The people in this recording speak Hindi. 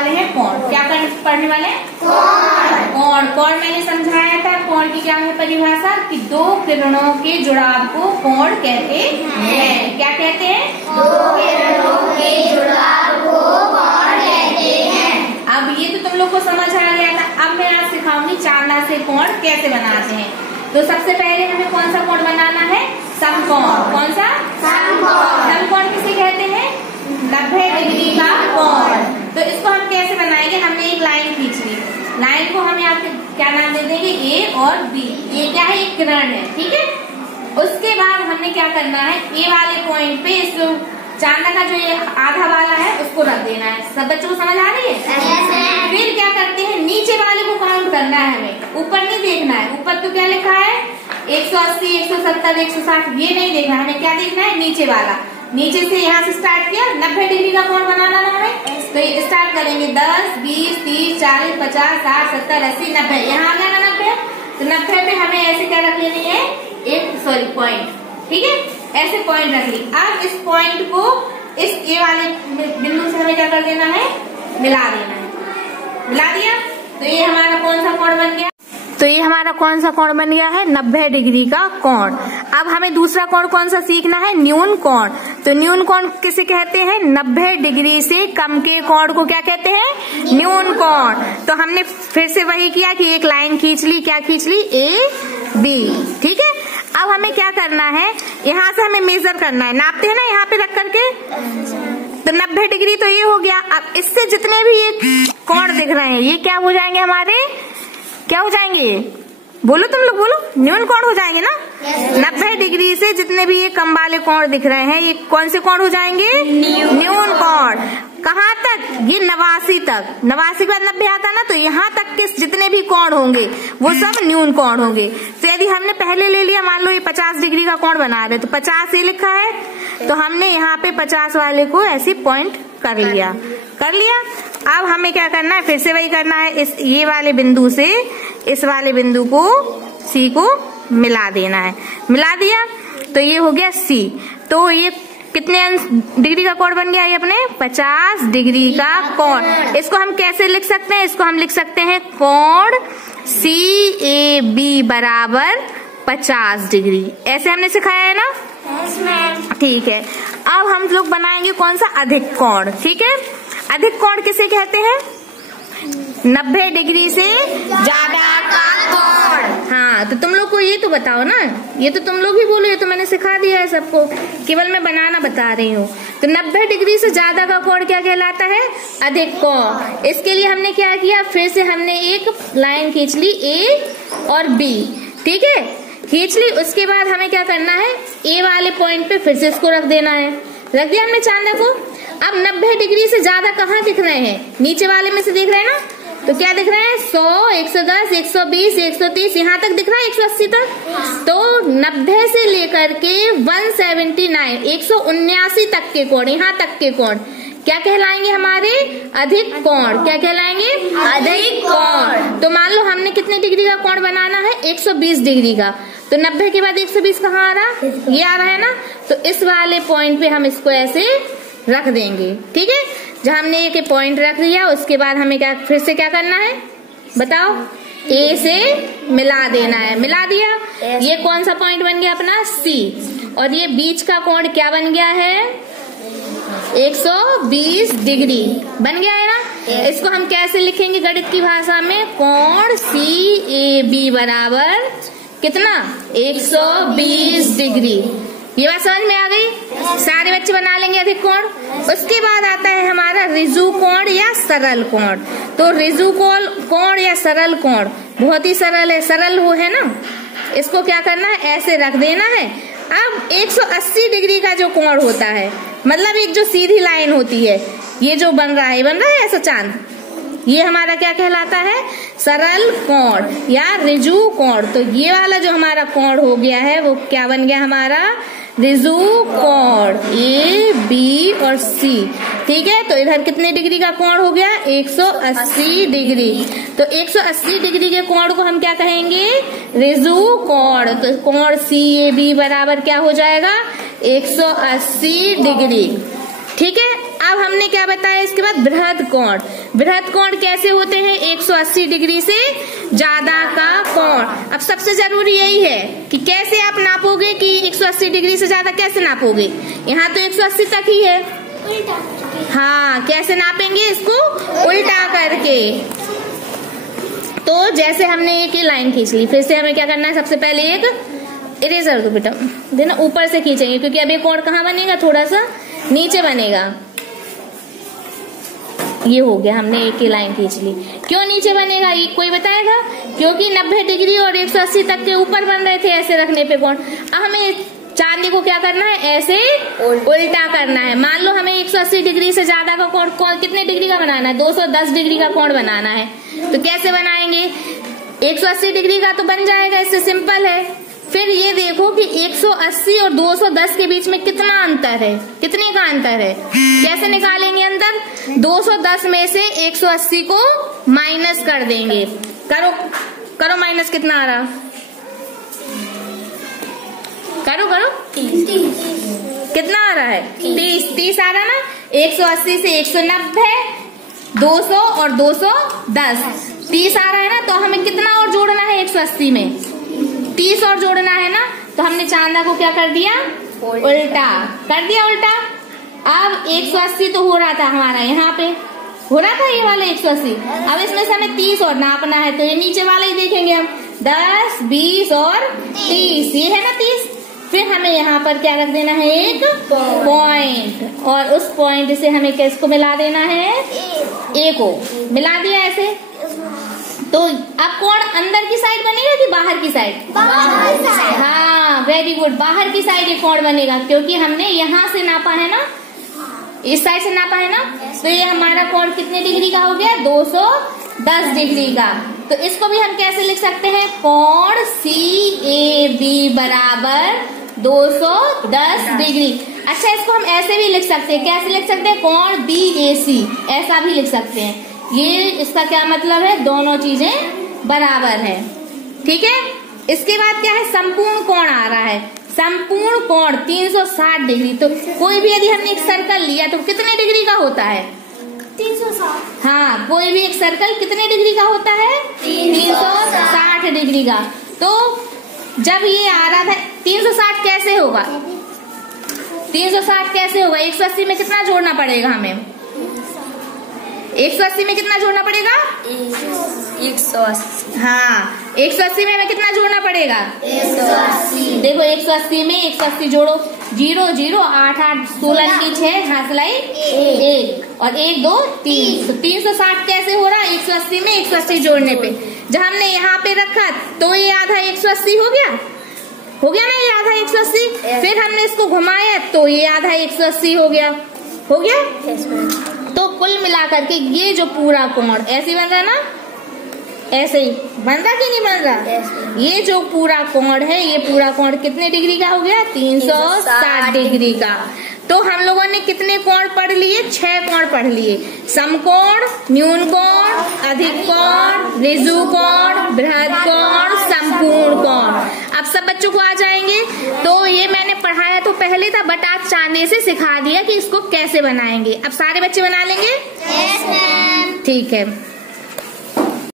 वाले हैं कोण। क्या पढ़ने वाले हैं? कोण। कोण मैंने समझाया था, कोण की क्या है परिभाषा कि दो किरणों के जुड़ाव को कोण कहते हैं। क्या कहते हैं? दो किरणों के जुड़ाव को कोण कहते हैं। अब ये तो तुम लोग को समझ आ गया था। अब मैं आज सिखाऊंगी चांदा से कोण कैसे बनाते हैं। तो सबसे पहले हमें कौन सा कोण बनाना है? समकोण। कौन सा? समकोण। समकोण किसे कहते हैं? 90 डिग्री का कोण। तो इसको हम कैसे बनाएंगे? हमने एक लाइन खींच ली, लाइन को हमें आप क्या नाम दे देंगे? ए और बी। ये क्या है? एक किरण है, ठीक है। उसके बाद हमने क्या करना है? ए वाले पॉइंट पे इस चांदा का जो ये आधा वाला है उसको रख देना है। सब बच्चों को समझ आ रही है? फिर क्या करते हैं? नीचे वाले को काउंट करना है हमें, ऊपर नहीं देखना है। ऊपर तो क्या लिखा है? 180, 170, 160, ये नहीं देखना है हमें। क्या देखना है? नीचे वाला। नीचे से यहाँ से स्टार्ट किया, 90 डिग्री का कोण बनाना है हमें। तो ये स्टार्ट करेंगे 10, 20, 30, 40, 50, 60, 70, 80, 90। यहाँ आ गया ना 90। तो 90 पे हमें ऐसे क्या रख लेनी है? पॉइंट, ठीक है। ऐसे पॉइंट रख ली। अब इस पॉइंट को इस ए वाले बिंदु से हमें क्या कर देना है? मिला देना है। मिला दिया तो ये हमारा कौन सा कोण बन गया? तो ये हमारा कौन सा कोण बन गया है? 90 डिग्री का कोण। अब हमें दूसरा कोण कौन सा सीखना है? न्यून कोण। तो न्यून कोण किसे कहते हैं? 90 डिग्री से कम के कोण को क्या कहते हैं? न्यून कोण। तो हमने फिर से वही किया कि एक लाइन खींच ली। क्या खींच ली? ए बी, ठीक है। अब हमें क्या करना है? यहाँ से हमें मेजर करना है, नापते हैं ना यहाँ पे रख करके। तो 90 डिग्री तो ये हो गया। अब इससे जितने भी ये कोण दिख रहे हैं ये क्या हो जाएंगे हमारे? क्या हो जाएंगे? बोलो तुम लोग, बोलो। न्यून कोण हो जाएंगे ना। 90 डिग्री से जितने भी ये कम वाले कोण दिख रहे हैं ये कौन से कोण हो जाएंगे? न्यून कोण। कहाँ तक? ये 89 तक। 89 के बाद 90 आता ना, तो यहाँ तक के जितने भी कोण होंगे वो सब न्यून कोण होंगे। तो यदि हमने पहले ले लिया, मान लो ये 50 डिग्री का कोण बना रहे, तो 50 ये लिखा है, तो हमने यहाँ पे 50 वाले को ऐसे पॉइंट कर लिया। अब हमें क्या करना है? फिर से वही करना है। इस ये वाले बिंदु से इस वाले बिंदु को सी को मिला देना है। मिला दिया तो ये हो गया सी। तो ये कितने डिग्री का कोण बन गया? ये अपने 50 डिग्री का कोण। इसको हम कैसे लिख सकते हैं? इसको हम लिख सकते हैं कोण CAB बराबर 50 डिग्री। ऐसे हमने सिखाया है ना? ठीक है। अब हम लोग बनाएंगे कौन सा? अधिक कोण, ठीक है। अधिक कोण किसे कहते हैं? 90 डिग्री से ज्यादा का कोण। हाँ, तो तुम लोग को ये तो बताओ ना, ये तो तुम लोग ही बोलो, ये तो मैंने सिखा दिया है सबको, केवल मैं बनाना बता रही हूँ। तो 90 डिग्री से ज्यादा का कोण क्या कहलाता है? अधिक कोण। इसके लिए हमने क्या किया? फिर से हमने एक लाइन खींच ली, ए और बी, ठीक है। खींच ली। उसके बाद हमें क्या करना है? ए वाले पॉइंट पे फिर से इसको रख देना है। रख दिया हमने चांदा को। अब 90 डिग्री से ज्यादा कहाँ दिख रहे हैं? नीचे वाले में से दिख रहे हैं ना। तो क्या दिख रहा है? 100, 110, 120, 130, यहाँ तक दिख रहा है, 180 तक। तो 90 से लेकर के 179, 179 तक के कोण, यहाँ तक के कोण क्या कहलाएंगे? हमारे अधिक कोण। क्या कहलाएंगे? अधिक कोण। तो मान लो हमने कितने डिग्री का कोण बनाना है? 120 डिग्री का। तो 90 के बाद 120 कहाँ आ रहा? ये आ रहा है ना। तो इस वाले पॉइंट पे हम इसको ऐसे रख देंगे, ठीक है। जब हमने एक पॉइंट रख दिया उसके बाद हमें क्या फिर से क्या करना है? बताओ। ए से मिला देना है। मिला दिया। ये कौन सा पॉइंट बन गया? अपना सी। और ये बीच का कोण क्या बन गया है? 120 डिग्री बन गया है ना। इसको हम कैसे लिखेंगे गणित की भाषा में? कोण CAB बराबर कितना? 120 डिग्री। ये बात समझ में आ गई? सारे बच्चे बना लेंगे अधिक कोण। उसके बाद आता है हमारा ऋजु कोण या सरल कोण। तो ऋजु कोण या सरल कोण बहुत ही सरल है। सरल हो है ना, इसको क्या करना है? ऐसे रख देना है। अब 180 डिग्री का जो कोण होता है, मतलब एक जो सीधी लाइन होती है, ये जो बन रहा है ऐसा चांद, ये हमारा क्या कहलाता है? सरल कोण या ऋजु कोण। तो ये वाला जो हमारा कोण हो गया है वो क्या बन गया? हमारा ऋजु कोण। A, B और C, ठीक है। तो इधर कितने डिग्री का कोण हो गया? 180 डिग्री। तो 180 डिग्री के कोण को हम क्या कहेंगे? ऋजु कोण। तो कोण CAB बराबर क्या हो जाएगा? 180 डिग्री, ठीक है। अब हमने क्या बताया इसके बाद बृहद कोण। बृहद कोण कैसे होते हैं? 180 डिग्री से ज्यादा का कोण। अब सबसे जरूरी यही है कि कैसे आप नापोगे कि 180 डिग्री से ज्यादा कैसे नापोगे। यहाँ तो 180 तक ही है। हाँ, कैसे नापेंगे इसको? उल्टा करके। तो जैसे हमने एक लाइन खींच ली, फिर से हमें क्या करना है? सबसे पहले एक इरेजर दो बेटा, देना ऊपर से खींचेंगे क्योंकि अब ये कोण कहाँ बनेगा? थोड़ा सा नीचे बनेगा। ये हो गया, हमने एक ही लाइन खींच ली। क्यों नीचे बनेगा ये कोई बताएगा? क्योंकि 90 डिग्री और 180 तक के ऊपर बन रहे थे ऐसे रखने पे कोण। अब हमें चांदी को क्या करना है? ऐसे उल्टा करना है। मान लो हमें 180 डिग्री से ज्यादा का कोण कितने डिग्री का बनाना है? 210 डिग्री का कोण बनाना है। तो कैसे बनाएंगे? 180 डिग्री का तो बन जाएगा, इससे सिंपल है। फिर ये देखो कि 180 और 210 के बीच में कितना अंतर है? कितने का अंतर है? कैसे निकालेंगे अंतर? 210 में से 180 को माइनस कर देंगे। करो करो माइनस, कितना आ रहा? करो करो, 30। कितना आ रहा है? 30 आ रहा ना। 180 से 190, 200 और 210, 30 आ रहा है ना। तो हमें कितना और जोड़ना है? 180 में 30 और जोड़ना है ना। तो हमने चांदा को क्या कर दिया? उल्टा कर दिया, उल्टा। अब 180 तो हो रहा था हमारा, यहाँ पे हो रहा था ये वाला 180। अब इसमें से हमें 30 और नापना है, तो ये नीचे वाला ही देखेंगे हम। 10, 20 और 30, ये है ना 30। फिर हमें यहाँ पर क्या रख देना है? एक पॉइंट। और उस पॉइंट से हमें किसको मिला देना है? ए को मिला दिया ऐसे। तो अब कोण अंदर की साइड बनेगा कि बाहर की साइड? बाहर की साइड। हाँ, वेरी गुड, बाहर की साइड ये कोण बनेगा क्योंकि हमने यहाँ से नापा है ना, इस साइड से नापा है ना। तो ये हमारा कोण कितने डिग्री का हो गया? 210 डिग्री का। तो इसको भी हम कैसे लिख सकते हैं? कोण CAB बराबर 210 डिग्री। अच्छा, इसको हम ऐसे भी लिख सकते हैं। कैसे लिख सकते हैं? कोण BAC, ऐसा भी लिख सकते हैं। ये इसका क्या मतलब है? दोनों चीजें बराबर है। ठीक है। इसके बाद क्या है? संपूर्ण कोण आ रहा है। संपूर्ण कोण 360 डिग्री। तो कोई भी यदि हमने एक सर्कल लिया तो कितने डिग्री का होता है? 360। हाँ, कोई भी एक सर्कल कितने डिग्री का होता है? 360 डिग्री का। तो जब ये आ रहा था 360 कैसे होगा? 360 कैसे होगा? 180 में कितना जोड़ना पड़ेगा हमें? 180 में कितना जोड़ना पड़ेगा? 180। हाँ, 180 में हमें कितना जोड़ना पड़ेगा? 180। देखो 180 में 180 जोड़ो, 0 0 8 8 16 की 6 हासिलाई 1 और 1 2 3। तो 360 कैसे हो रहा? 180 में 180 जोड़ने पे। जब हमने यहाँ पे रखा तो ये आधा 180 हो गया ना, ये आधा 180। फिर हमने इसको घुमाया तो ये आधा 180 हो गया। तो कुल मिलाकर के ये जो पूरा कोण ऐसे बन रहा ना, ऐसे ही बन रहा कि नहीं बन रहा? ये जो पूरा कोण है, ये पूरा कोण कितने डिग्री का हो गया? 360 डिग्री का। तो हम लोगों ने कितने कोण पढ़ लिए? 6 कोण पढ़ लिए। समकोण, न्यून कोण, अधिक कोण, ऋजु कोण, बृहद कोण, संपूर्ण कोण। अब सब बच्चों को आ जाएंगे। तो ये मैंने पढ़ाया तो पहले था, बट आज चांदे से सिखा दिया कि इसको कैसे बनाएंगे। अब सारे बच्चे बना लेंगे? Yes ma'am. ठीक है।